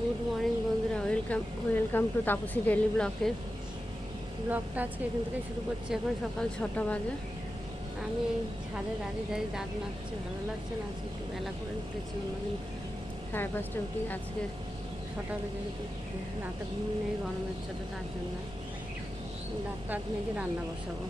Good morning বন্ধুরা। Welcome welcome to Tapasi daily ব্লকে ব্লগটা আজকে এখান থেকে শুরু করছি এখন সকাল ছটা বাজে। আমি ছাদে দাঁড়িয়ে দাঁড়িয়ে দাঁত মারছি ভালো লাগছে না। আজকে একটু বেলা করে উঠেছি। অন্যদিন সাড়ে পাঁচটা উঠি আজকে ছটা বেজে কিন্তু রাতে ঘুম নেই গরমের ছোটো, তার জন্য দাঁত টাত মেজে রান্না বসাবো।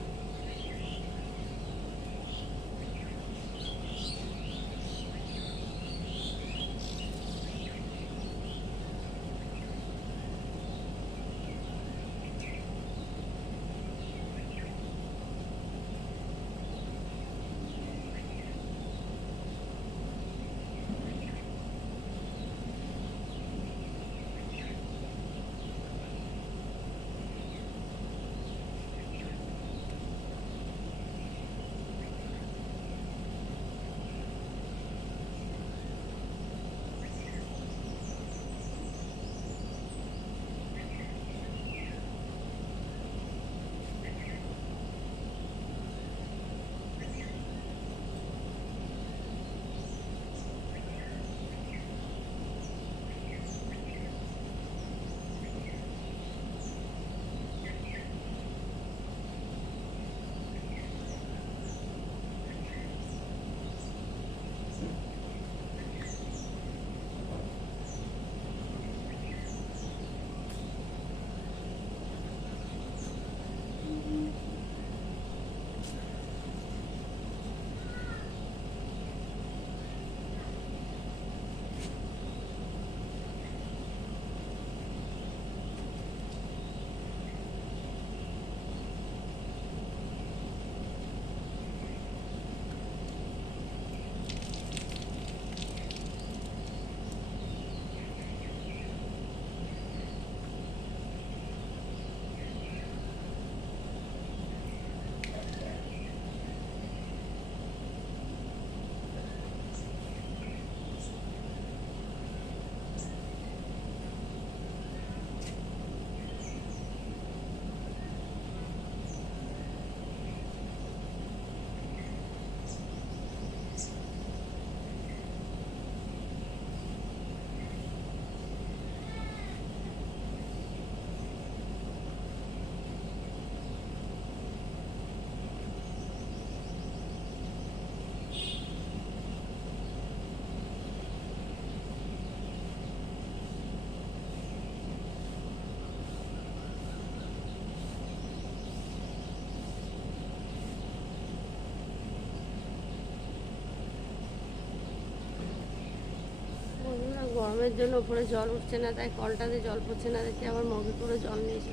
গরমের জন্য ওপরে জল উঠছে না, তাই কলটাতে জল পড়ছে না দেখে আবার মগে করে জল নিয়ে এসে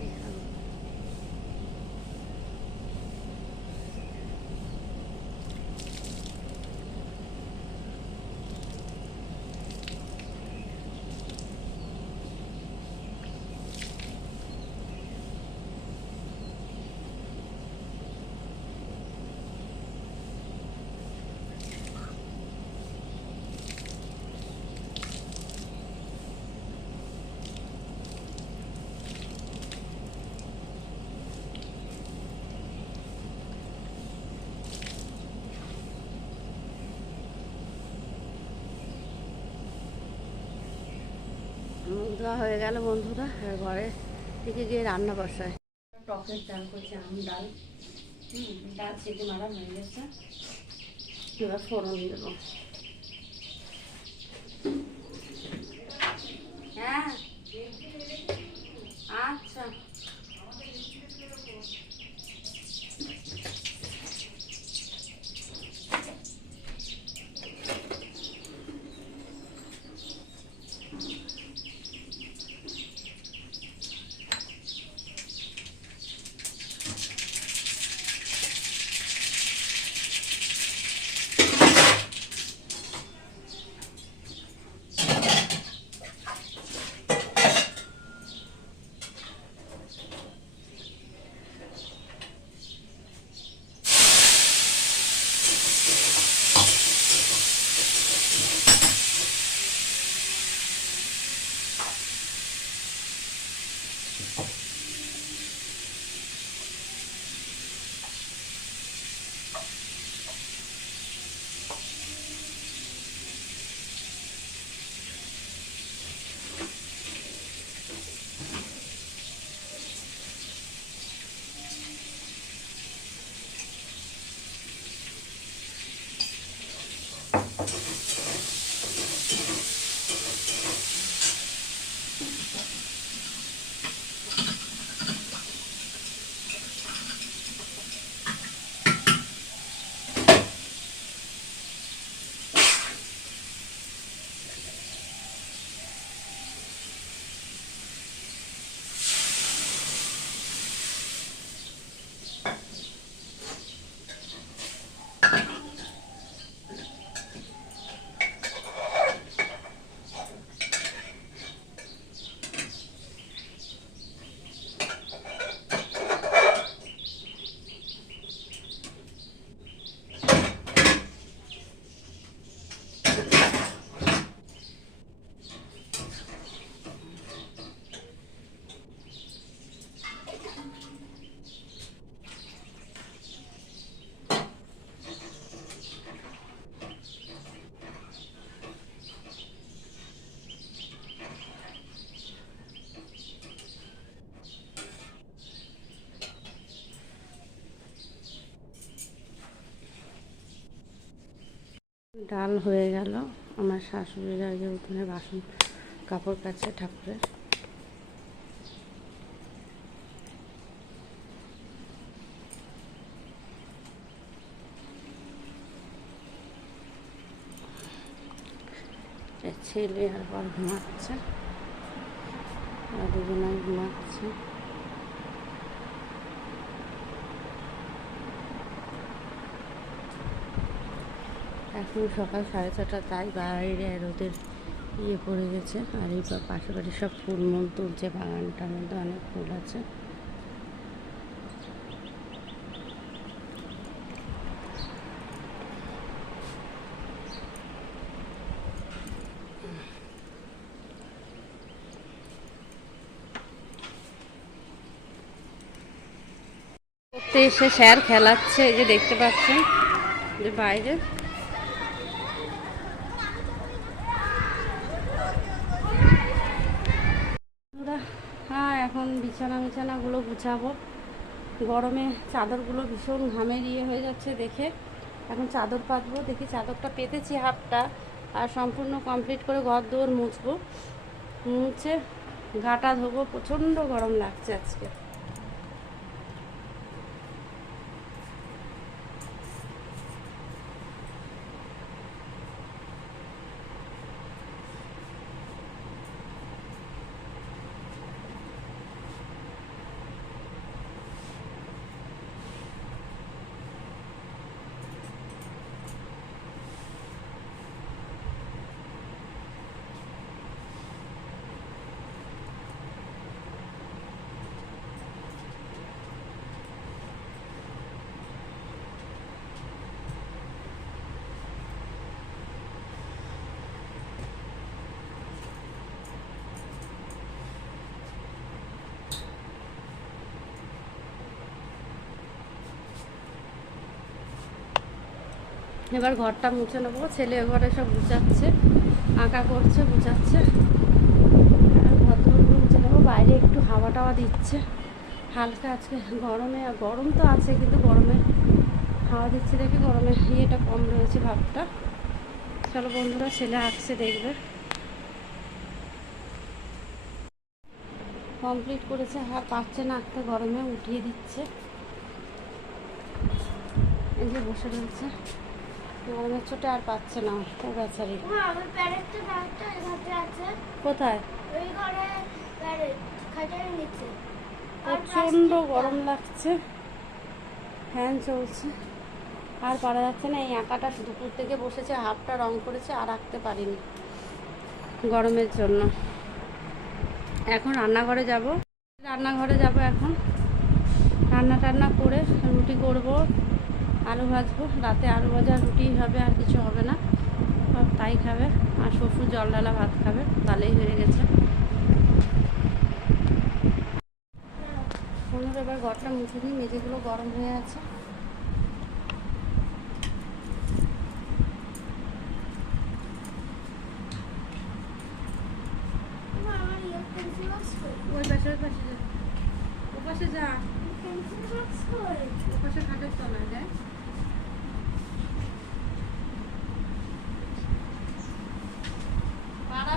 ধোয়া হয়ে গেল বন্ধুরা আর ঘরে থেকে গিয়ে রান্না বসায়। টকের ডাল করছে, আম, ডাল। ডাল ছেঁকে মারা হয়ে গেছে। এবার ফোড়ন দেবো। হ্যাঁ। আচ্ছা। ডাল হয়ে গেল। আমার শাশুড়িরা যে উঠোনে বাসন কাপড় কাছে ঠাকুরের। ছেলে আর ঘুমাচ্ছে। আর দুজনে ঘুমাচ্ছে। এখন সকাল সাড়ে ছটা, তাই বাইরে রোদের ইয়ে পড়ে গেছে। আর এই পাশে বাড়ি সব ফুল মূল তুলছে, বাগানটার মধ্যে অনেক ফুল আছে। এসে স্যার খেলাচ্ছে, এই যে দেখতে পাচ্ছেন যে বাইরে ওরা হ্যাঁ এখন বিছানা বিছানাগুলো গুছাবো। গরমে চাদরগুলো ভীষণ ঘামের ইয়ে হয়ে যাচ্ছে দেখে। এখন চাদর পাতবো, দেখি চাদরটা পেতেছি হাফটা আর সম্পূর্ণ কমপ্লিট করে ঘর দৌড় মুছবো। মুছে গাটা ধোবো, প্রচণ্ড গরম লাগছে আজকে। এবার ঘরটা মুছে নেব। ছেলে ঘরে সব গুছাচ্ছে, আঁকা করছে, গুছাচ্ছে। আর মুছে নেব। বাইরে একটু হাওয়া টাওয়া দিচ্ছে। হালকা আজকে গরমে গরম তো আছে, কিন্তু গরমে হাওয়া দিচ্ছে দেখে গরমে ইয়েটা কম রয়েছে ভাবটা। চলো বন্ধুরা, ছেলে আঁকছে দেখবে। কমপ্লিট করেছে হ্যাঁ পারছে না আঁকতে গরমে উঠিয়ে দিচ্ছে। এই যে বসে রয়েছে। গরমের চোটে আর পাচ্ছে না ও বেচারি। কোথায়? প্রচণ্ড গরম লাগছে। ফ্যান চলছে। আর পারা যাচ্ছে না এই আঁকাটা দুপুর থেকে বসেছে হাফটা রং করেছে আর আঁকতে পারিনি গরমের জন্য। এখন রান্নাঘরে যাব। রান্নাঘরে যাব এখন। রান্না টান্না করে রুটি করব। আলু ভাজবো। রাতে আলু ভাজা, রুটি হবে, আর কিছু হবে না। তাই খাবে। আর শ্বশুর জল ডালা, ভাত খাবে। তাহলেই হয়ে গেছে। বন্ধুরা এবার ঘরটা মুছে দিই মেঝেগুলো গরম হয়ে আছে। যা ও পাশে যা। খাটের তলায় যায়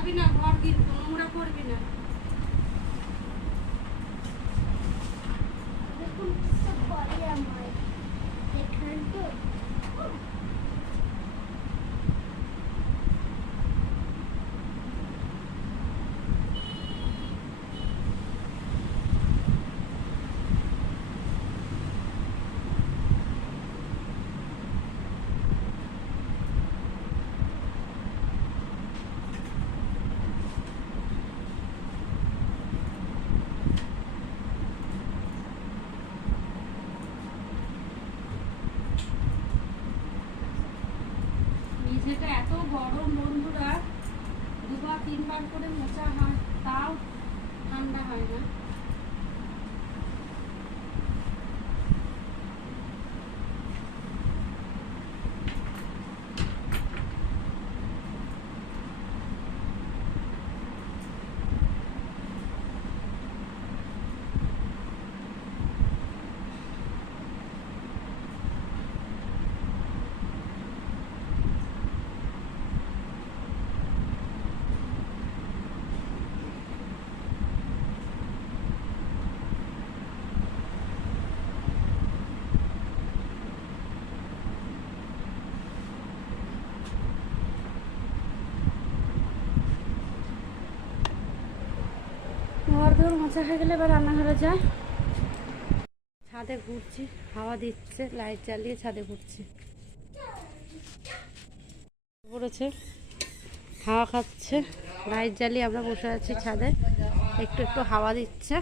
পারাবি না ঘর কিন্তু নোংরা করবি না দেখুন, সব করে আমায়। দেখলেন তো? গরম বন্ধুরা দুবার তিনবার করে মোচা হয় তাও ঠান্ডা হয় না। কাপড় মোচা হয়ে গেলে এবার রান্নাঘরে যায়। ছাদে ঘুরছি, হাওয়া দিচ্ছে লাইট জ্বালিয়ে ছাদে ঘুরছি। পড়েছে, হাওয়া খাচ্ছে লাইট জ্বালিয়ে আমরা বসে আছি ছাদে। একটু একটু হাওয়া দিচ্ছে।